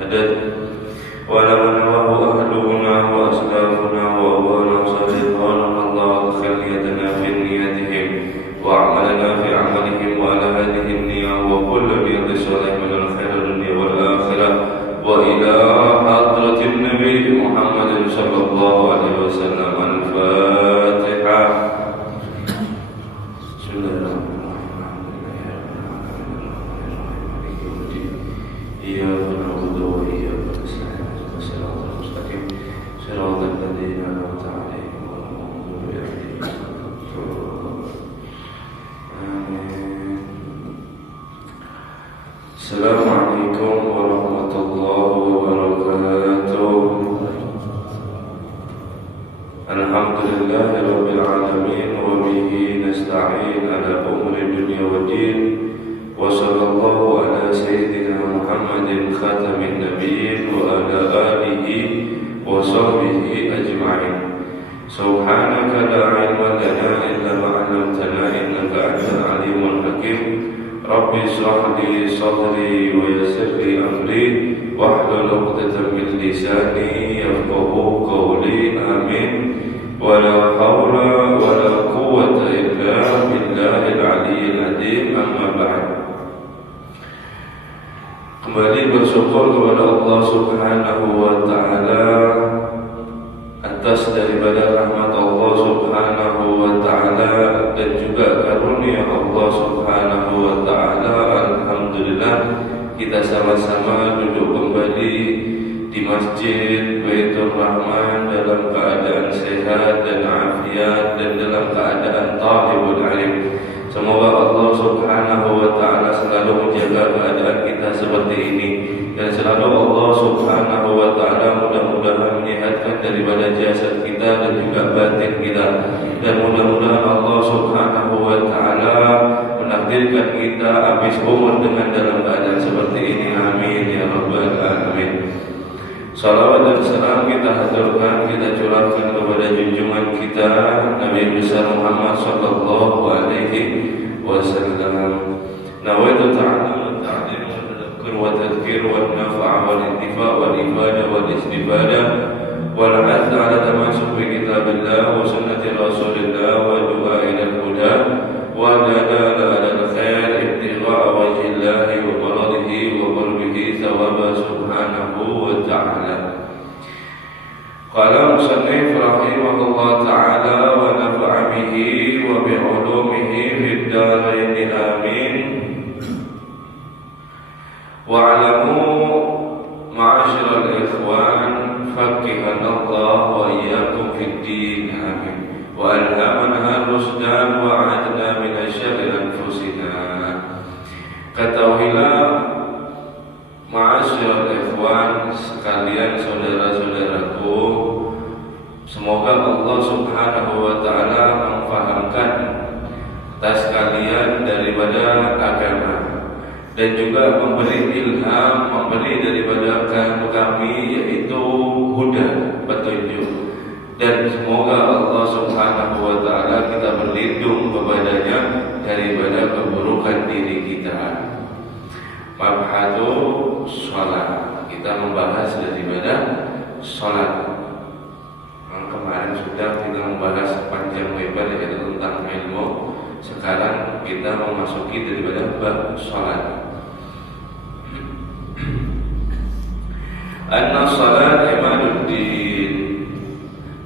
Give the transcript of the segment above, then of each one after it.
هدت ولو نواه أهلنا وأسلافنا وأبانا صادقان الله أدخل يدنا في نيتهم وأعملنا في عملهم وعلى هذه النية وكل نية صالح من الخير الدنيا والآخرة وإلى حضرة النبي محمد صلى الله عليه وسلم. الفاتحة. بسم الله الرحمن الرحيم. إياك نعبد وإياك نستعين اهدنا الصراط المستقيم صراط الذين أنعمت عليهم غير المغضوب عليهم ولا الضالين. آمين. السلام عليكم ورحمة الله وبركاته. الحمد لله رب العالمين وبه نستعين على أمور الدنيا والدين وصلى الله على سيدنا محمد خاتم النبيين وعلى آله وصحبه أجمعين. سبحانك لا علم لنا إلا ما علمتنا إنك أنت العليم الحكيم. رب اشرح لي صدري ويسر لي أمري واحلل عقدة من لساني يفقهوا قولي. آمين. ولا حول ولا قوة إلا بالله العلي العظيم. أما بعد. Kembali bersyukur kepada Allah Subhanahu wa Ta'ala atas daripada rahmat Allah Subhanahu wa Ta'ala dan juga karunia Allah Subhanahu wa Ta'ala. Alhamdulillah kita sama-sama duduk kembali di Masjid Baitur Rahman dalam keadaan sehat dan afiat dan dalam keadaan talibul alim. Semoga Allah Subhanahu wa Ta'ala selalu menjaga keadaan kita seperti ini dan selalu Allah Subhanahu wa Ta'ala mudah-mudahan menyehatkan daripada jasad kita dan juga batin kita, dan mudah-mudahan Allah Subhanahu wa Ta'ala menakdirkan kita habis umur dengan dalam keadaan seperti ini. Amin ya rabbal alamin. Salawat dan salam kita haturkan, kita curahkan kepada junjungan kita Nabi besar Muhammad sallallahu alaihi wasallam. Nawaitu ta'allum wa ta'lim wa tadhakkur wa tadhkir wa nafa'a wal intifa' wal ifadah wal istifadah wal 'azz 'ala tamasuk bi kitabillah wa sunnati rasulillah wa du'a ila al-huda wa dalala 'ala al-khair ibtigha'a wajhillahi wa maradihi wa qurbihi thawaba subhanahu wa ta'ala. Qala musannif rahimahullah ta'ala wa nafa'a bihi wa bi 'ulumihi fid darain amin. Wa'alamu ma'asyiral ikhwan faqihanallah wa iyyakum fid din. Amin. Wa alhamana rusdan wa a'adna min syarri anfusina. Ketahuilah ma'asyiral ikhwan sekalian saudara-saudaraku, semoga Allah Subhanahu wa Ta'ala memfahamkan atas kalian daripada agama dan juga memberi ilham, memberi daripada kami yaitu huda, petunjuk, dan semoga Allah Subhanahu wa Ta'ala kita berlindung kepadanya daripada keburukan diri kita. Mabhadu sholat, kita membahas daripada sholat. Kemarin sudah kita membahas panjang lebar yaitu tentang ilmu. Sekarang kita memasuki daripada bab sholat. Anna sholat imaduddin.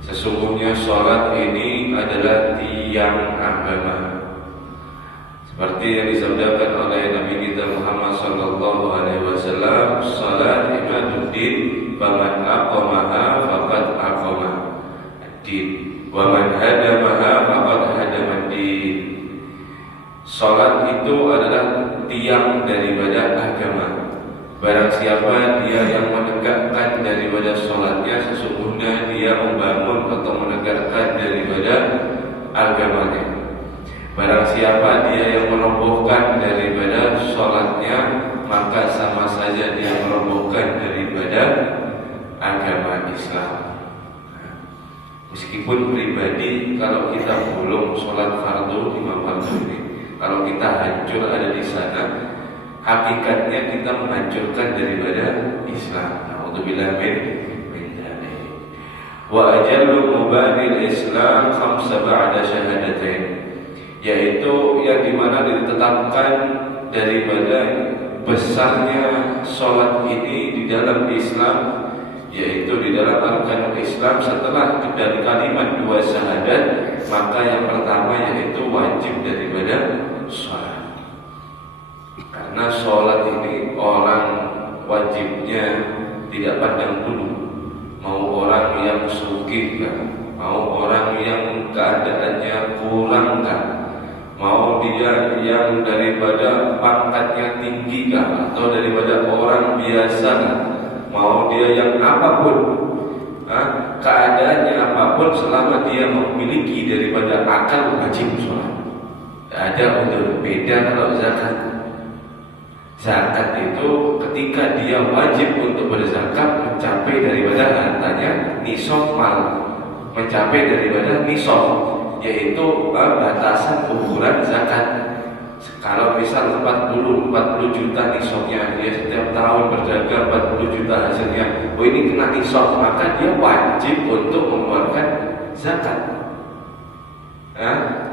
Sesungguhnya sholat ini adalah tiang agama, seperti yang disabdakan oleh Nabi kita Muhammad sallallahu alaihi wasallam, sholat imaduddin, faman aqamaha faqad aqama ad-din wa man hadamaha faqad hadama ad-din. Salat itu adalah tiang daripada agama. Barang siapa dia yang menegakkan daripada salatnya, sesungguhnya dia membangun atau menegakkan daripada agamanya. Barang siapa dia yang merobohkan daripada salatnya, maka sama saja dia merobohkan daripada agama Islam. Meskipun pribadi, kalau kita belum sholat fardu, 5 fardu ini, kalau kita hancur ada di sana, hakikatnya kita menghancurkan daripada Islam. na'udzubillah min dzalik. Wa ajallu mubadil Islam khamsa ba'da syahadatain, yaitu yang dimana ditetapkan daripada besarnya sholat ini di dalam Islam, yaitu di dalam arkanul Islam setelah dari kalimat dua syahadat, maka yang pertama yaitu wajib daripada sholat. Karena sholat ini orang wajibnya tidak pandang bulu, mau orang yang sugih kan, mau orang yang keadaannya kurang kan, mau dia yang daripada pangkatnya tinggi kan, atau daripada orang biasa kan, mau dia yang apapun, keadaannya apapun, selama dia memiliki daripada akal, wajib sholat. Ada udah beda kalau zakat. Zakat itu ketika dia wajib untuk berzakat mencapai daripada hartanya nisab mal, mencapai daripada nisab, yaitu batasan ukuran zakat. Kalau misal 40 juta nisabnya, dia setiap tahun berdagang 40 juta hasilnya, oh ini kena nisab, maka dia wajib untuk mengeluarkan zakat.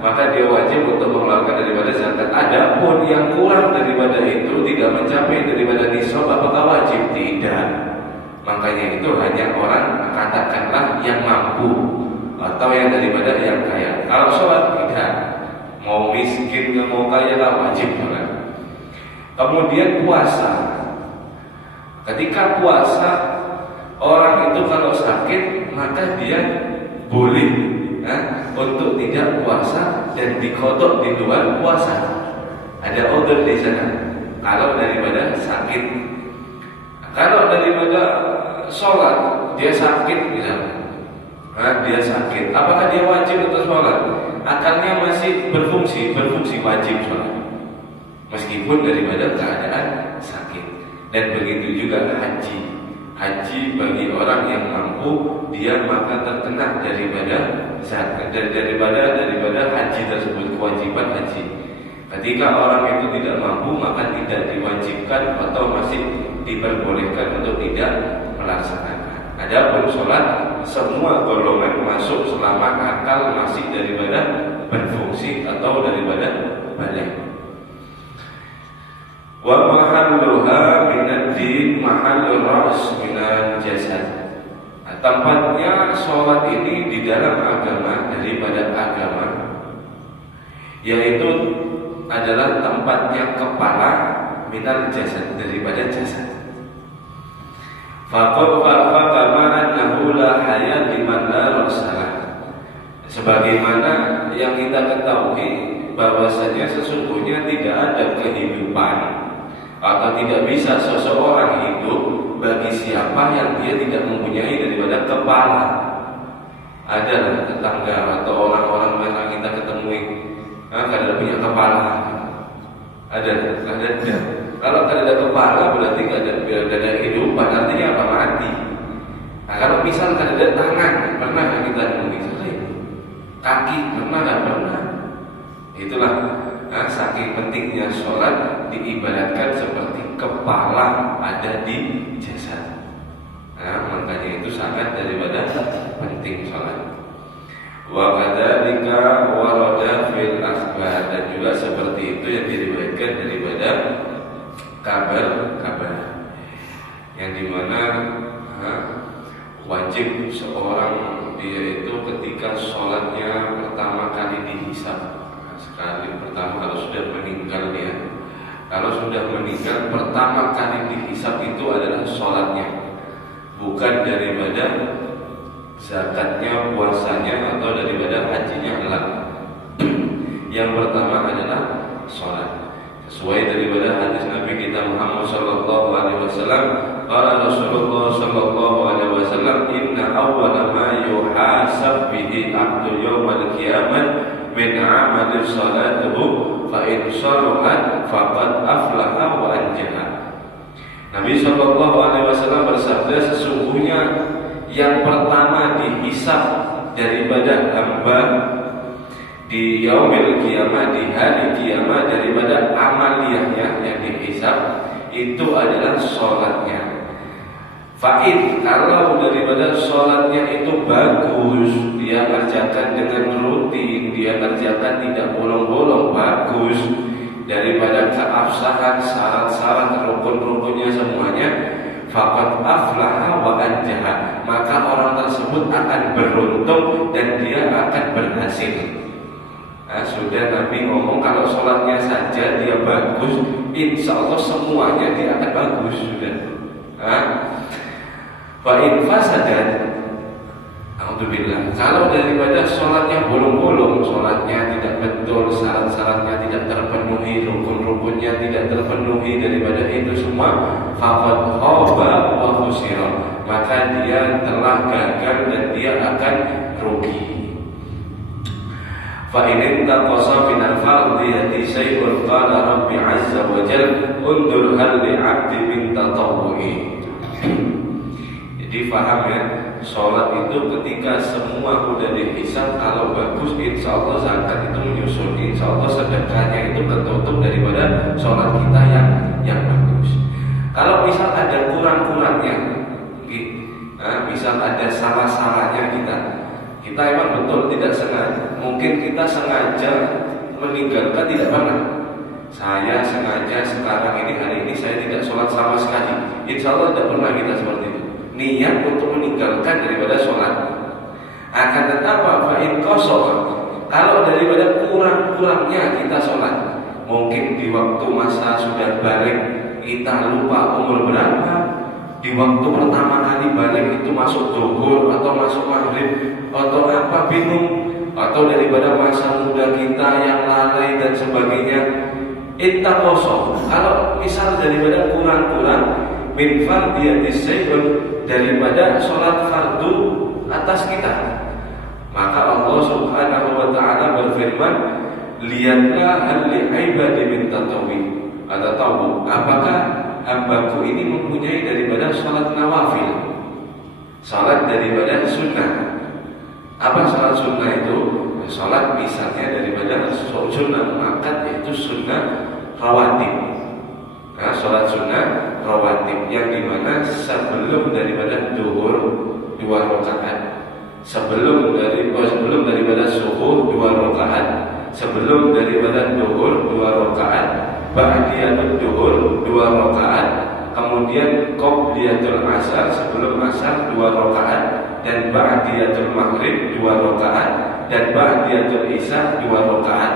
Maka dia wajib untuk mengeluarkan daripada zakat. Adapun yang kurang daripada itu tidak mencapai daripada nisab, apakah wajib? Tidak. Makanya itu hanya orang katakanlah yang mampu atau yang daripada yang kaya. Kalau sholat tidak, mau miskin mau kaya lah wajib sholat. Kemudian puasa. Ketika puasa, orang itu kalau sakit maka dia boleh untuk tidak puasa dan dikodok di luar puasa. Ada order di sana. Kalau daripada sakit, kalau daripada sholat dia sakit misalnya, dia sakit, apakah dia wajib untuk sholat? Akalnya masih berfungsi wajib sholat, meskipun daripada keadaan sakit. Dan begitu juga haji. Haji bagi orang yang mampu, dia maka terkena daripada zakat, daripada haji tersebut, kewajiban haji. Ketika orang itu tidak mampu, maka tidak diwajibkan atau masih diperbolehkan untuk tidak melaksanakan. Adapun sholat, semua golongan masuk selama akal masih daripada berfungsi atau daripada balik. Wa mahalluha minad din mahallur ra's minal jasad. Tempatnya sholat ini di dalam agama, daripada agama, yaitu adalah tempatnya kepala, minal jasad, daripada jasad. Faqama annahu la hayat liman la rasalah. Sebagaimana yang kita ketahui bahwasanya sesungguhnya tidak ada kehidupan atau tidak bisa seseorang hidup bagi siapa yang dia tidak mempunyai daripada kepala. Ada tetangga atau orang-orang yang kita ketemui, kada punya kepala. Ada. Kalau kada ada kepala berarti kada ada kehidupan, artinya apa? Mati. Kalau misal kada ada tangan, pernah kita temui? Kaki pernah? Itulah saking pentingnya sholat diibaratkan seperti kepala ada di jasad. Makanya itu sangat daripada penting sholat. Wa kadzalika warada fil akhbar, dan juga seperti itu yang diriwayatkan daripada kabar-kabar yang dimana wajib seorang dia itu ketika sholatnya pertama kali dihisab. Sekali pertama kalau sudah meninggal dia, kalau sudah meninggal pertama kali dihisab itu adalah sholatnya, bukan daripada zakatnya, puasanya, atau daripada hajinya. Yang pertama adalah sholat, sesuai daripada hadis Nabi kita Muhammad sallallahu alaihi wasallam. Qala Rasulullah sallallahu alaihi wasallam, inna awwala ma yuhasab bihi abdu yaumal qiyamah min amali salatuhu fa in salahat faqad aflaha wa anjaha. Nabi sallallahu alaihi wasallam bersabda, sesungguhnya yang pertama dihisab daripada hamba di yaumil qiyamah, di hari kiamat, daripada amaliyahnya yang dihisab itu adalah sholatnya. Fa'id, kalau daripada sholatnya itu bagus, dia kerjakan dengan rutin, dia kerjakan tidak bolong-bolong, bagus, daripada keabsahan, syarat-syarat, rukun-rukunnya semuanya, faqad aflaha wa anjaha, maka orang tersebut akan beruntung dan dia akan berhasil. Nah, sudah Nabi ngomong kalau sholatnya saja dia bagus, insya Allah semuanya dia akan bagus sudah. Fa in fasadat, alhamdulillah, kalau daripada sholatnya bolong-bolong, sholatnya tidak betul, syarat-syaratnya tidak terpenuhi, rukun-rukunnya tidak terpenuhi, daripada itu semua, faqad khaba wa khusira, maka dia telah gagal dan dia akan rugi. Fa in intaqasa min al-fardiyati shay'un qala rabbi 'azza wa jalla undur hal li 'abdi min tatawwu'i. Jadi paham ya, sholat itu ketika semua udah dihisab, kalau bagus insya Allah zakat itu menyusul, insya Allah sedekahnya itu tertutup daripada sholat kita yang bagus. Kalau misal ada kurang-kurangnya, misal ada salah-salahnya kita emang betul tidak sengaja, mungkin kita sengaja meninggalkan tidak pernah. Saya sengaja sekarang ini, hari ini saya tidak sholat sama sekali, insya Allah tidak pernah kita seperti itu, niat untuk meninggalkan daripada sholat. Akan tetapi fa'in qasar, kalau daripada kurang-kurangnya kita sholat, mungkin di waktu masa sudah balik kita lupa umur berapa, di waktu pertama kali balik itu masuk zuhur atau masuk maghrib atau apa, bingung, atau daripada masa muda kita yang lalai dan sebagainya. Ittaqoso, kalau misal daripada kurang-kurang min fardiyatis syai'un, daripada sholat fardu atas kita, maka Allah subhanahu wa ta'ala berfirman, lihatlah hal li'ibadi min tatawwi, atau tahu apakah hambaku ini mempunyai daripada sholat nawafil, sholat daripada sunnah. Apa sholat sunnah itu? Sholat misalnya daripada sunnah muakkad, yaitu sunnah rawatib. Nah, sholat sunnah rawatib yang dimana sebelum daripada duhur 2 rakaat, sebelum daripada subuh 2 rakaat, sebelum daripada duhur 2 rakaat, ba'diyatul duhur 2 rakaat, kemudian qobliyatul asar, sebelum asar 2 rakaat, dan ba'diyatul maghrib 2 rakaat, dan ba'diyatul isya 2 rakaat.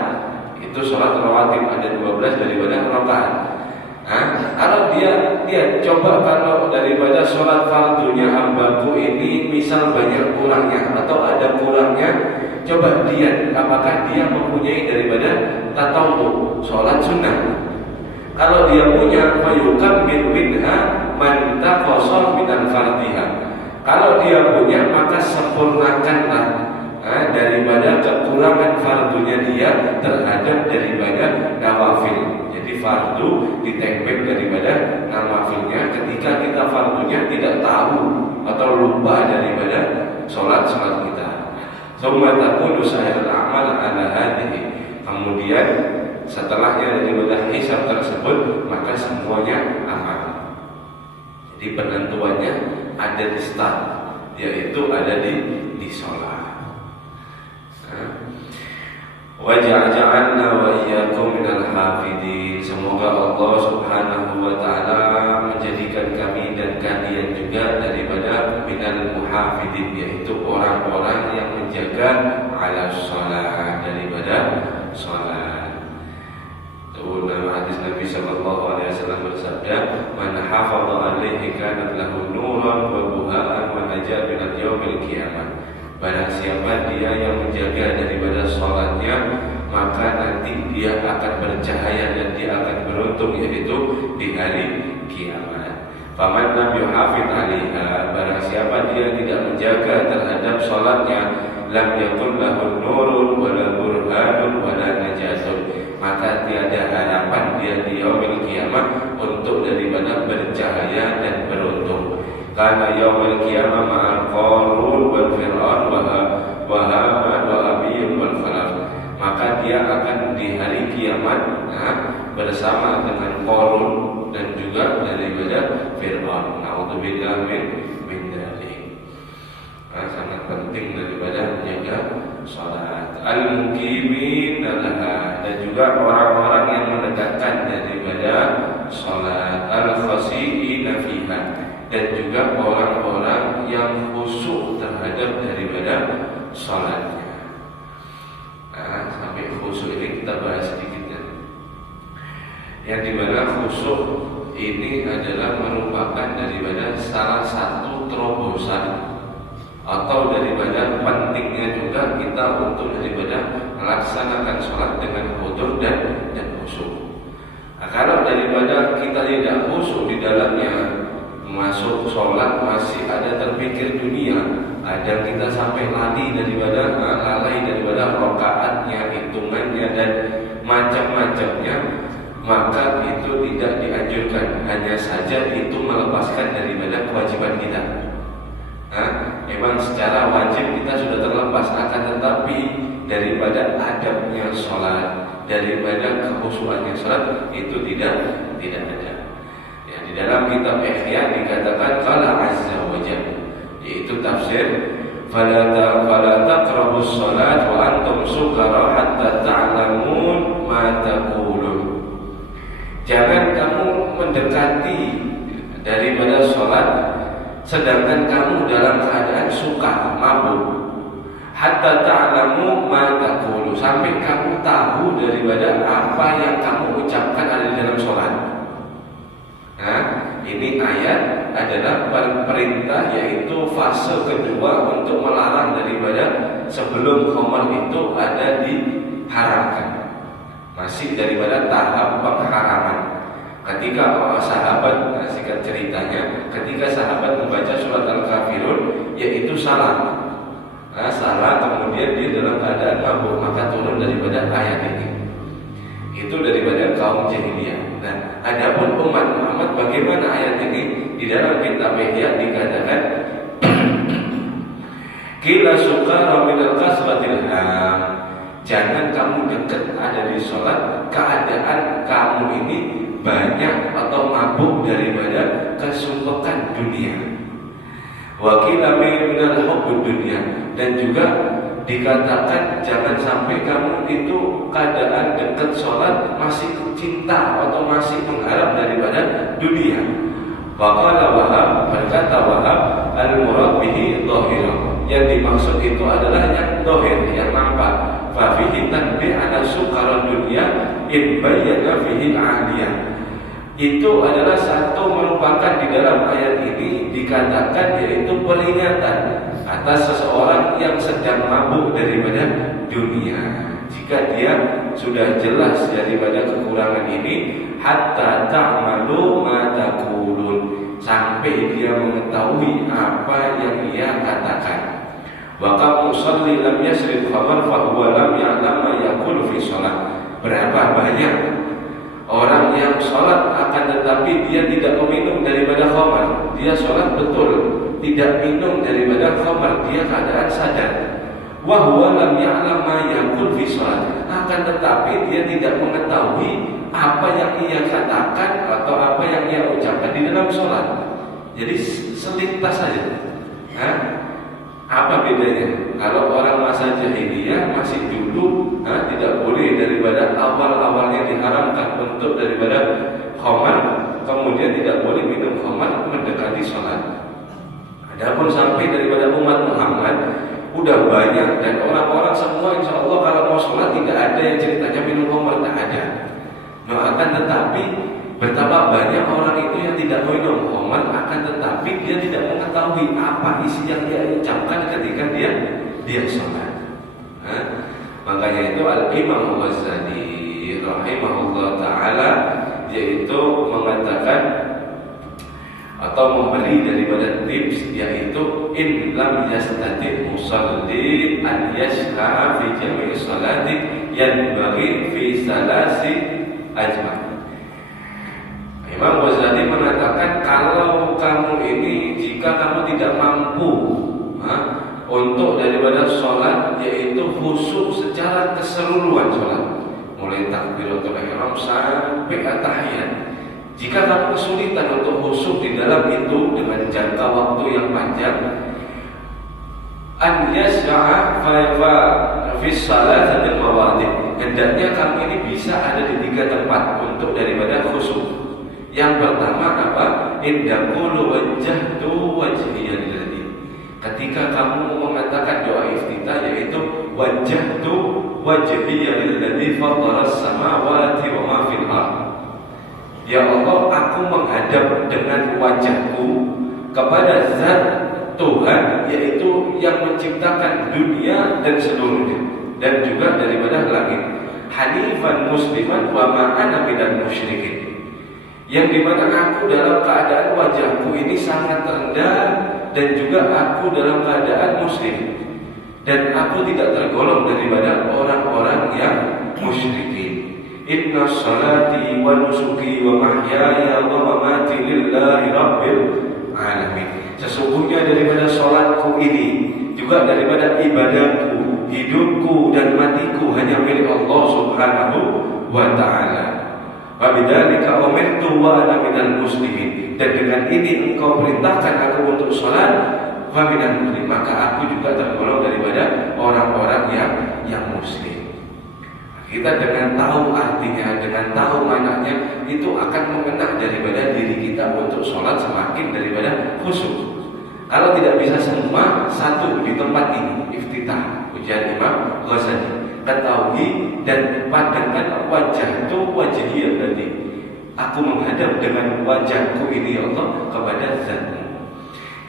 Itu sholat rawatib, ada 12 daripada rakaat. Kalau dia coba, kalau daripada sholat fardunya hambaku ini misal banyak kurangnya atau ada kurangnya, coba lihat apakah dia mempunyai daripada tatawwu, sholat sunnah. Kalau dia punya, fayukammil minha man taqassara minan fardiha. Kalau dia punya, maka sempurnakanlah daripada kekurangan fardunya dia terhadap daripada nawafil. Jadi fardu ditempe daripada nawafilnya ketika kita fardunya tidak tahu atau lupa daripada sholat kita. Summa taqulu sa'irul amal ala hadhihi. Kemudian setelahnya daripada hisab tersebut, maka semuanya aman. Jadi penentuannya ada di start, yaitu ada di sholat. Wa ja'alna wa iyyakum minal hafidin. Semoga Allah subhanahu wa ta'ala menjadikan kami dan kalian juga daripada minal muhafidin, yaitu orang-orang yang menjaga ala sholat, daripada sholat. Dalam hadis Nabi sallallahu alaihi wasallam bersabda, man hafadha alaihi kanat lahu nuran wa buhaan wa najat min yaumil qiyamah. Barang siapa dia yang menjaga daripada sholatnya, maka nanti dia akan bercahaya dan dia akan beruntung, yaitu di hari kiamat. Faman lam yuhafid 'alaiha, barang siapa dia tidak menjaga terhadap sholatnya, lam yakun lahu nurun wala burhanun wala najatun, maka tiada harapan dia di yaumil kiamat untuk daripada bercahaya dan beruntung. Karena yaumil qiyamah ma'al qarun wal fir'aun wa haman wa abiyun wal falaq, maka dia akan di hari kiamat bersama dengan Qarun dan juga daripada Fir'aun. Na'udzubillah min dzalik. Sangat penting daripada menjaga salat. Al-muqimin laha, dan juga orang-orang yang mendekatkan daripada salat. Al-khashi'ina fiha, dan juga orang-orang yang khusyuk terhadap daripada salatnya. Sampai khusyuk ini kita bahas sedikit ya. Yang dimana khusyuk ini adalah merupakan daripada salah satu terobosan atau daripada pentingnya juga kita untuk daripada melaksanakan sholat dengan khusyuk dan khusyuk. Kalau daripada kita tidak khusyuk di dalamnya, masuk sholat masih ada terpikir dunia, ada kita sampai lalai daripada rakaatnya, hitungannya dan macam-macamnya, maka itu tidak dianjurkan. Hanya saja itu melepaskan daripada kewajiban kita. Memang secara wajib kita sudah terlepas, akan tetapi daripada adabnya sholat, daripada kekhusyuannya sholat itu tidak ada. Ya, di dalam kitab Ihya dikatakan qala azza wa jalla, yaitu tafsir fala taqrabus sholat wa antum sukara hatta ta'lamun ma taqulun. Jangan kamu mendekati daripada sholat sedangkan kamu dalam keadaan suka, mabuk. Hatta ta'lamu ma taqulu, sampai kamu tahu daripada apa yang kamu ucapkan ada di dalam sholat. Ini ayat adalah perintah, yaitu fase kedua untuk melarang daripada sebelum khamar itu ada diharamkan. Masih daripada tahap pengharaman. Ketika sahabat, singkat ceritanya, ketika sahabat membaca surat Al-Kafirun, yaitu salah, kemudian dia dalam keadaan mabuk, maka turun daripada ayat ini. Itu daripada kaum jahiliyah. Nah, adapun umat Muhammad, bagaimana ayat ini? Di dalam kitab Ihya dikatakan, Qila sukara minal kasratil ham. Jangan kamu dekat ada di sholat keadaan kamu ini banyak atau mabuk daripada kesumpahan dunia. Wa qila minal hubbud dunia, dan juga dikatakan jangan sampai kamu itu keadaan dekat sholat masih cinta atau masih mengharap daripada dunia. Waqala Wahab, berkata Wahab, al-murad bihi dhahira, yang dimaksud itu adalah yang dhahir, yang nampak. Fa fihi tanbih ala sukara dunya in bayyana fihi al-aliyah. Itu adalah satu merupakan di dalam ayat ini dikatakan, yaitu peringatan atas seseorang yang sedang mabuk daripada dunia. Jika dia sudah jelas daripada kekurangan ini, hatta ta'malu ma taqulun, sampai dia mengetahui apa yang ia katakan. Wa kam musalli lam yasrif khamar fa huwa lam ya'lam ma yaqulu fi shalah. Berapa banyak orang yang sholat akan tetapi dia tidak meminum daripada khamar. Dia sholat betul, tidak minum daripada khamar, dia keadaan sadar. Wa huwa lam ya'lam ma yaqul fi shalah. Akan tetapi dia tidak mengetahui apa yang ia katakan atau apa yang ia ucapkan di dalam sholat. Jadi selintas saja. Apa bedanya? Kalau orang masa jahiliyah masih dulu tidak boleh daripada awal-awalnya diharamkan untuk daripada khamar, kemudian tidak boleh minum khamar mendekati sholat. Adapun sampai daripada umat Muhammad udah banyak, dan orang-orang semua insya Allah kalau mau sholat tidak ada yang ceritanya minum khamar, tak ada. Akan tetapi betapa banyak orang itu yang tidak minum khamar, akan tetapi dia tidak mengetahui apa isi yang dia ucapkan ketika dia sholat. Makanya itu Al-Imam Ghazali rahimahullah ta'ala yaitu mengatakan atau memberi daripada tips, yaitu in lam yastati musalli an yashha fi jami'i salati yanbaghi fi salasi ajma'. Imam Ghazali mengatakan kalau kamu ini, jika kamu tidak mampu untuk daripada sholat, yaitu khusyuk secara keseluruhan sholat, mulai takbiratul ihram sampai at-tahiyat, Jika kamu kesulitan untuk khusyuk di dalam itu dengan jangka waktu yang panjang, an yas'a fi salatil mawadhi, hendaknya kamu ini bisa ada di 3 tempat untuk daripada khusyuk. Yang pertama apa? Indaqulu wajjahtu wajhiya lillahi. Ketika kamu mengatakan doa iftitah, yaitu wajjahtu wajhiya lillazi fataras samawati wa ma fil ardh. Ya Allah, aku menghadap dengan wajahku kepada zat Tuhan, yaitu yang menciptakan dunia dan seluruhnya, dan juga daripada langit. Hanifan musliman wa ma ana minal musyrikin. Yang dimana aku dalam keadaan wajahku ini sangat rendah, dan juga aku dalam keadaan muslim, dan aku tidak tergolong daripada orang-orang yang musyrikin. Inna salati wa nusuki wa mahyaya wa mamati lillahi rabbil alamin. Sesungguhnya daripada salatku ini, juga daripada ibadahku, hidupku dan matiku hanya milik Allah Subhanahu wa ta'ala. Wa bidzalika umirtu wa ana minal muslimin. Dan dengan ini engkau perintahkan aku untuk salat, wa minal muslimin, maka aku juga tergolong daripada orang-orang yang muslim. Kita dengan tahu artinya, dengan tahu maknanya, itu akan mengena daripada diri kita untuk sholat semakin daripada khusyuk. Kalau tidak bisa semua, satu di tempat ini, iftitah, ujian Imam Ghazali, ketahui dan pandangkan wajah itu wajhiyah tadi. Aku menghadap dengan wajahku ini ya Allah kepada Zat-Mu.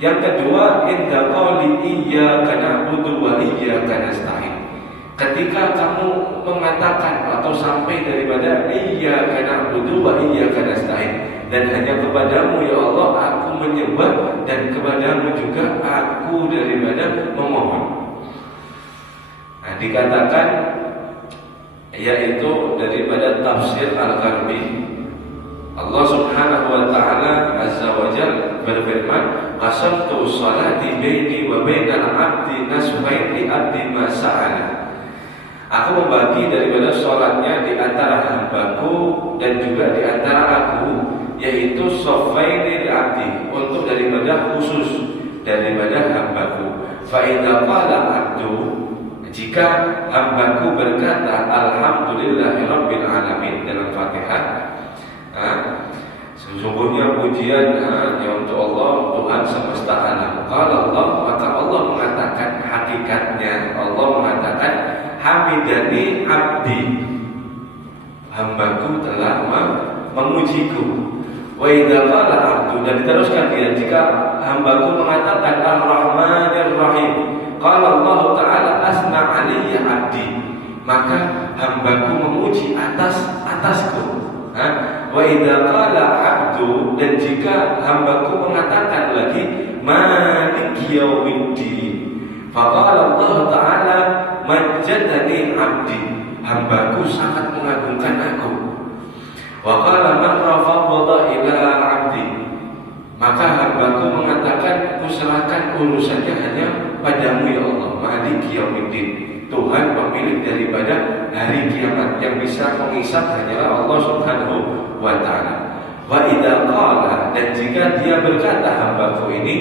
Yang kedua, inda qawli iyyaka na'budu wa iyyaka nasta'in. Ketika kamu mengatakan atau sampai daripada iyyaka na'budu wa iyyaka nasta'in, dan hanya kepadamu ya Allah aku menyembah, dan kepadamu juga aku daripada memohon. Nah, dikatakan yaitu daripada tafsir Al-Qarbi, Allah Subhanahu wa ta'ala azza wa jalla berfirman, qasamtu sholati baini wa bainal 'abdi nasfain li 'abdi ma sa'ala. Aku membagi daripada sholatnya di antara hambaku dan juga di antara aku, yaitu sofaini abdi, untuk daripada khusus daripada hambaku. Fa idza qala abdu, jika hambaku berkata alhamdulillahirabbil alamin dalam Fatihah, sesungguhnya pujian hanya untuk Allah, Tuhan semesta alam. Kalau Allah, maka Allah mengatakan, hakikatnya Allah mengatakan hamidani abdi, hambaku telah memujiku. Wa idza qala abdu, dan diteruskan dia, jika hambaku mengatakan ar-rahmanir rahim, qala Allah taala asna alayya abdi, maka hambaku memuji atasku. Wa idza qala abdu, dan jika hambaku mengatakan lagi maliki yaumiddin, faqala Allah taala majjadani abdi, hambaku sangat mengagungkan aku. Wa qala man rafadha ila abdi, maka hambaku mengatakan kuserahkan urusannya hanya padamu ya Allah. Maliki yaumiddin, Tuhan pemilik daripada hari kiamat, yang bisa menghisab hanyalah Allah Subhanahu wa ta'ala. Wa idza qala, dan jika dia berkata hambaku ini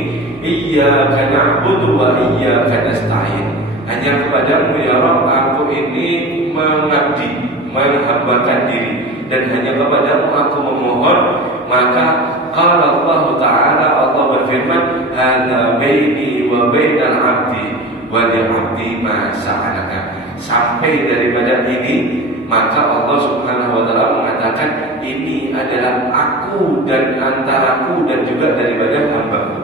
iyyaka na'budu wa iyyaka nasta'in, hanya kepadamu ya Rabb aku ini mengabdi, menghambakan diri, dan hanya kepadamu aku memohon, maka qala Allah taala, Allah berfirman, hadza baini wa bainal abdi wa li abdi ma sa'alaka. Sampai daripada ini, maka Allah Subhanahu wa taala mengatakan ini adalah aku dan antaraku dan juga daripada hambaku.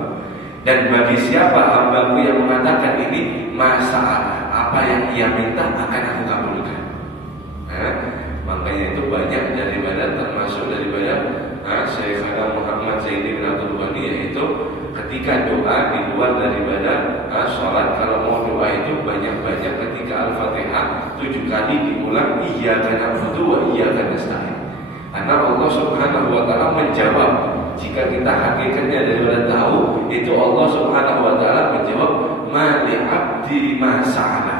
Dan bagi siapa hambaku yang mengatakan ini, masalah apa yang ia minta akan aku kabulkan. Makanya itu banyak daripada, termasuk daripada Syekhana Muhammad Zaini bin Abdul Ghani, yaitu ketika doa di luar daripada sholat, kalau mau doa itu banyak-banyak ketika Al-Fatihah 7 kali diulang iyyaka na'budu wa iyyaka nasta'in. Karena Allah Subhanahu wa ta'ala menjawab, jika kita hakikatnya daripada tahu, itu Allah Subhanahu wa ta'ala menjawab mali abdi ma sa'ala,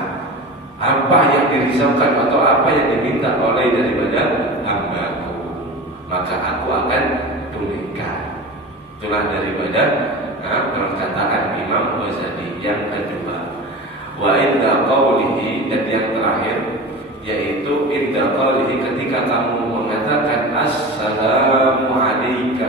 apa yang dirisaukan atau apa yang diminta oleh daripada hambaku, maka aku akan tunaikan. Itulah daripada perkataan Imam Ghazali yang kedua. Wa inda qawlihi, dan yang terakhir yaitu inda qawlihi, ketika kamu mengatakan assalamu alayka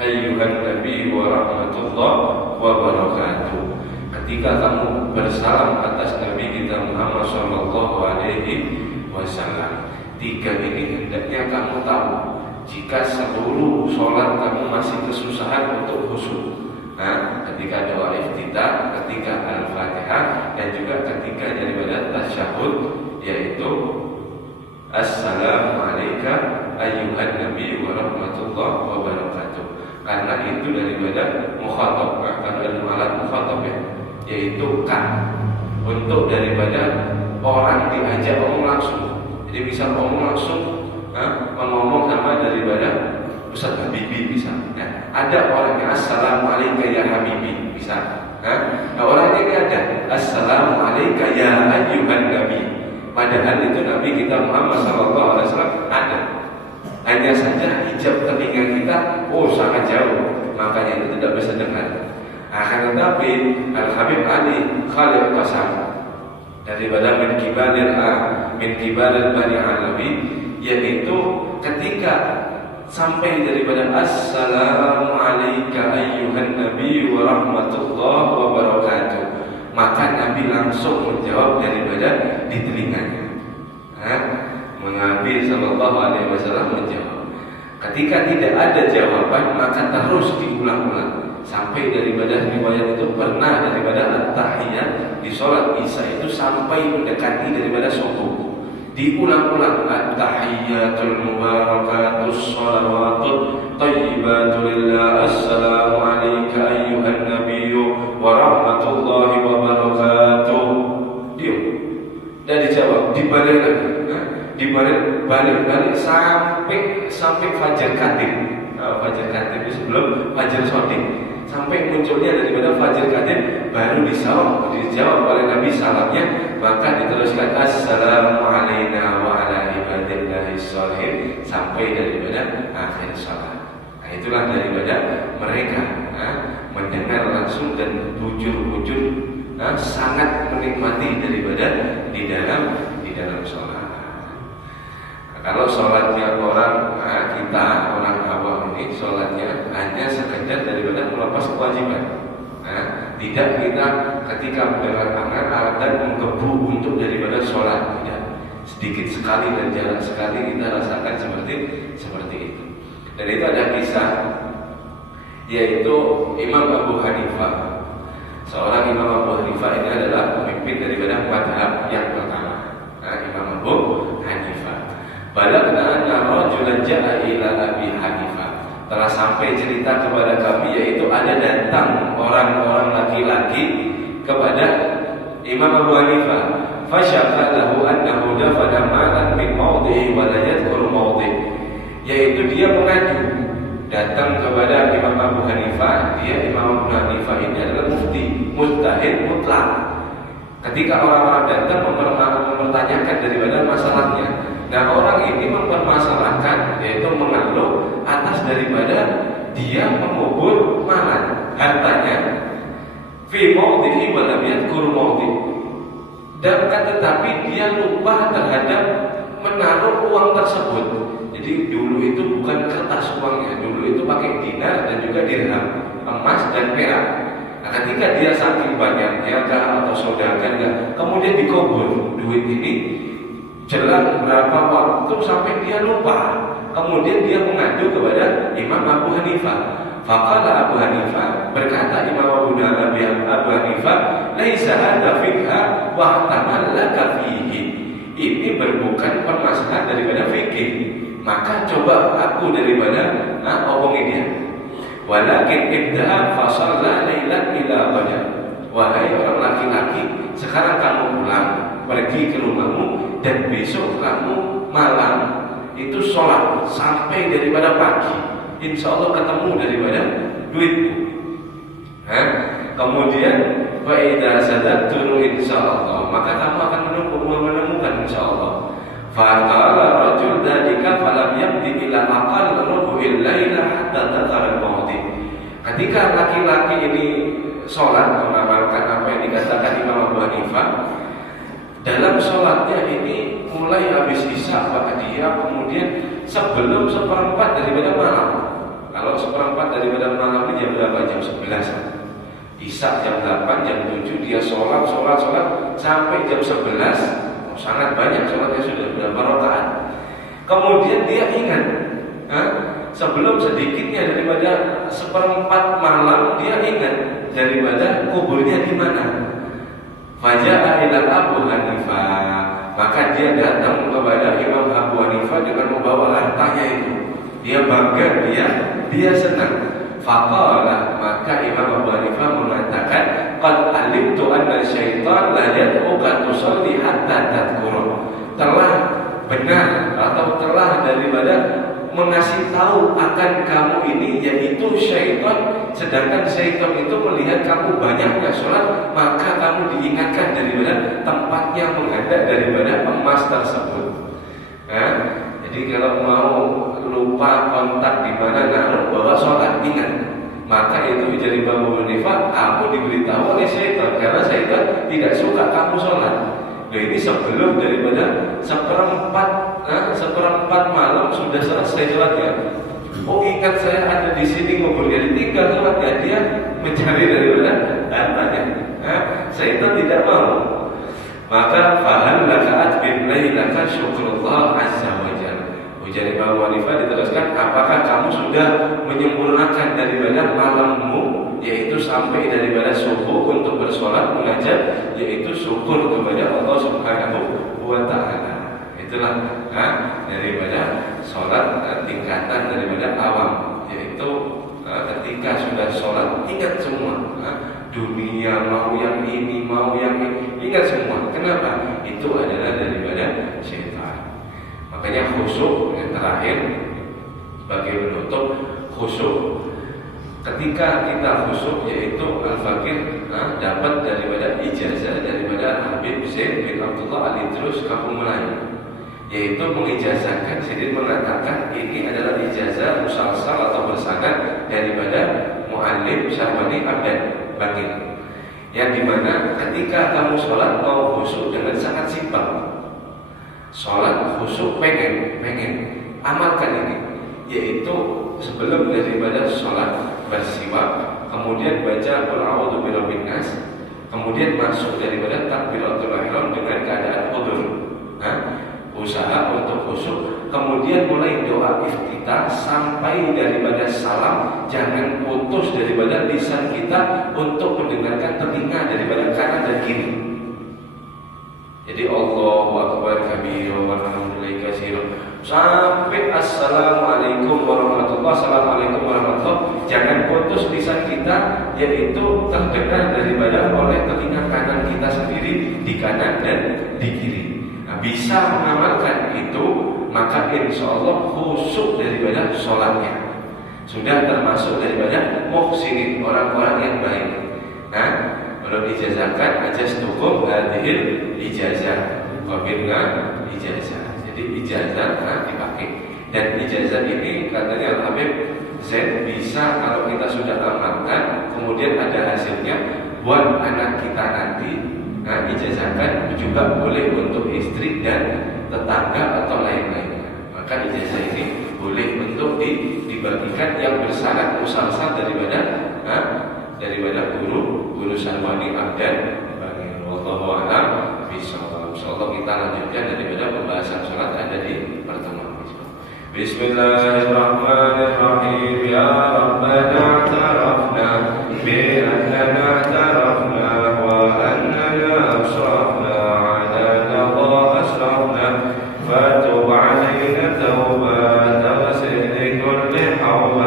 ayyuhan nabi wa rahmatullah wa barakatuh. Ketika kamu bersalam atas Nabi kita Muhammad sallallahu alaihi wasallam. Tiga ini hendaknya kamu tahu. Jika seluruh sholat kamu masih kesusahan untuk khusyuk, ketika doa iftitah, ketika al-fatihah, dan juga ketika daripada tasyahud, yaitu assalamu alayka ayyuhan nabi wa rahmatullah wa barakatuh. Karena itu daripada mukhatab, karena ada alat mukhatab yaitu kan, untuk daripada orang diajak ngomong langsung. Jadi bisa ngomong langsung, ngomong sama daripada Ustaz Habibi bisa. Ada orangnya assalamu alayka ya Habibi bisa. Nah, orangnya ini ada assalamu alayka ya ayyuhan nabi. Padahal itu Nabi kita Muhammad SAW ada. Hanya saja hijab telinga kita sangat jauh, makanya itu tidak bisa dengar. Akan tetapi Al-Habib Ali Khalil Qasam daripada min kibaril Bani Alawi, yaitu ketika sampai daripada assalamu alayka ayyuhan nabi wa rahmatullah wa barakatuh, maka Nabi langsung menjawab daripada di telinganya. Mengambil sallallahu alaihi wasallam menjawab. Ketika tidak ada jawaban, maka terus diulang-ulang sampai daripada riwayat itu pernah daripada at-tahiyat di sholat Isya itu sampai mendekati daripada subuh. Diulang-ulang at-tahiyyatul mubarakatus shalawatut thayyibatu lillah assalamu alayka ayyuhan nabiyyu wa rahmatullahi wa barakatuh. Diam. Dan dijawab, dibalik lagi. Dibalik sampai fajar katim. Fajar katim itu sebelum fajar sodik. Sampai munculnya daripada fajar katim baru dijawab oleh Nabi salamnya, maka diteruskan assalamu alayna wa ala ibadillahi sholihin sampai daripada akhir salat. Nah, itulah daripada mereka mendengar langsung dan bujur-bujur sangat menikmati daripada di dalam sholat. Nah, kalau sholatnya orang orang awam ini sholatnya hanya sekedar daripada melepas kewajiban. Tidak kita ketika mendengar azan menggebu untuk daripada sholat, tidak. Sedikit sekali dan jarang sekali kita rasakan seperti itu. Dan itu ada kisah, yaitu Imam Abu Hanifah. Seorang Imam Abu Hanifah ini adalah pemimpin daripada madhab yang pertama, Imam Abu Hanifah. Balagna anna rajulan ja'a ila Abi Hanifah. Telah sampai cerita kepada kami, yaitu ada datang orang-orang laki-laki kepada Imam Abu Hanifah. Fasyaka lahu annahu dafana malan min mawdi'i wa la yadhkuru mawdi'. Yaitu dia mengadu datang kepada Imam Abu Hanifah. Imam Abu Hanifah ini adalah mufti, mujtahid mutlak. Ketika orang-orang datang mempertanyakan daripada masalahnya, nah orang ini mempermasalahkan, yaitu mengeluh atas daripada dia mengubur malan hartanya fi mawdi'i wa lam yadhkur mawdi'. Dan tetapi dia lupa terhadap menaruh uang tersebut. Jadi dulu itu bukan kertas uangnya, dulu itu pakai dinar dan juga dirham, emas dan perak. Nah, ketika dia saking banyaknya atau saudagarnya, kemudian dikubur duit ini, jelang berapa waktu sampai dia lupa. Kemudian dia mengadu kepada Imam Abu Hanifah. Faqala Abu Hanifah, berkata Imam Abu Hanifah, laisa hadza fiqha wa ihtamallaka fihi. Ini bukan permasalahan daripada fikih. Maka coba aku daripada omongin dia. Walakin ibda'a fasalla lailan ila ghada. Wahai orang laki-laki, sekarang kamu pulang, pergi ke rumahmu, dan besok kamu malam itu sholat sampai daripada pagi. Insya Allah ketemu daripada duitmu. Kemudian wa idza sadaqtu insya Allah, maka kamu akan menemukan insya Allah. Faqala rajul dzalika falam yamdi ila aqal rubu'il laila hatta dzakara al-mawdi. Ketika laki-laki ini sholat mengamalkan apa yang dikatakan Imam Abu Hanifah, dalam sholatnya ini mulai habis isya dia kemudian sebelum seperempat daripada malam. Kalau seperempat daripada malam ini jam berapa? Jam 11. Isya jam 8, jam 7 dia sholat sampai jam 11. Sangat banyak sholatnya, sudah berapa rakaat. Kemudian dia ingat, sebelum sedikitnya daripada seperempat malam dia ingat daripada kuburnya di mana. Faja'a ila Abu Hanifah, maka dia datang kepada Imam Abu Hanifah dengan membawa hartanya itu. Dia bangga, dia senang. Faqala, maka Imam Abu Hanifah mengatakan, qad alimtu anna syaitan la yad'uka tusalli hatta tadhkura. Telah benar atau telah daripada mengasih tahu akan kamu ini, yaitu syaitan. Sedangkan syaitan itu melihat kamu banyaknya sholat, maka kamu diingatkan daripada tempatnya menghadap daripada emas tersebut. Jadi kalau mau lupa kontak di mana naruh bawa sholat, ingat. Maka itu menjadi Imam Hanifah, aku diberitahu oleh syaitan karena syaitan tidak suka kamu sholat. Nah ini sebelum daripada seperempat malam sudah selesai sholatnya. Oh ingat saya ada di sini ngobrolnya, tinggal sholatnya, dia mencari daripada hartanya. Syaitan tidak mau. Maka fahal laka bin lailaka syukrullah azza wa jalla. Ujar Imam Hanifah diteruskan, apakah kamu sudah menyempurnakan daripada malammu, yaitu sampai daripada subuh untuk bersolat mengajar, yaitu syukur kepada Allah Subhanahu wa Ta'ala. Itulah daripada sholat tingkatan daripada awam, yaitu ketika sudah sholat ingat semua, dunia mau yang ini mau yang ini, ingat semua. Kenapa? Itu adalah daripada syaitan. Makanya khusyuk yang terakhir sebagai penutup, khusyuk. Ketika kita khusyuk, yaitu Al-Fakir dapat daripada ijazah daripada Habib Zain bin Abdullah Al-Idrus Kampung Melayu, yaitu mengijazahkan, Sidin mengatakan ini adalah ijazah musalsal atau bersanad daripada Mu'allim Syahwani Abdan Bangil, yang dimana ketika kamu sholat mau khusyuk dengan sangat simpel. Sholat khusyuk pengen amalkan ini, yaitu sebelum daripada sholat bersiwak, kemudian baca qul a'udzu birabbin nas, kemudian masuk daripada takbiratul ihram dengan keadaan hudur. Usaha untuk khusyuk, kemudian mulai doa iftitah sampai daripada salam, jangan putus daripada lisan kita untuk mendengarkan telinga daripada kanan dan kiri. Jadi Allahu akbar kabira walhamdulillahi katsiran sampai assalamualaikum warahmatullahi wabarakatuh. Jangan putus lisan kita, yaitu terdengar daripada oleh telinga kanan kita sendiri di kanan dan di kiri. Bisa mengamalkan itu, maka insya Allah khusyuk daripada sholatnya sudah termasuk daripada muhsinin, orang-orang yang baik. Belum ijazahkan aja setukum hadhil ijazah, qabilna ijazah. Jadi ijazah dipakai, dan ijazah ini katanya Habib Zain bisa kalau kita sudah amalkan, kemudian ada hasilnya buat anak kita nanti. Ijazahkan juga boleh untuk istri dan tetangga atau lain-lainnya. Maka ijazah ini boleh untuk dibagikan yang bersyarat musalsal daripada guru Syahwani Abdan bagi wallahu a'lam bishawab. Insyaallah kita lanjutkan daripada pembahasan salat ada di pertemuan. Bismillahirrahmanirrahim. Ya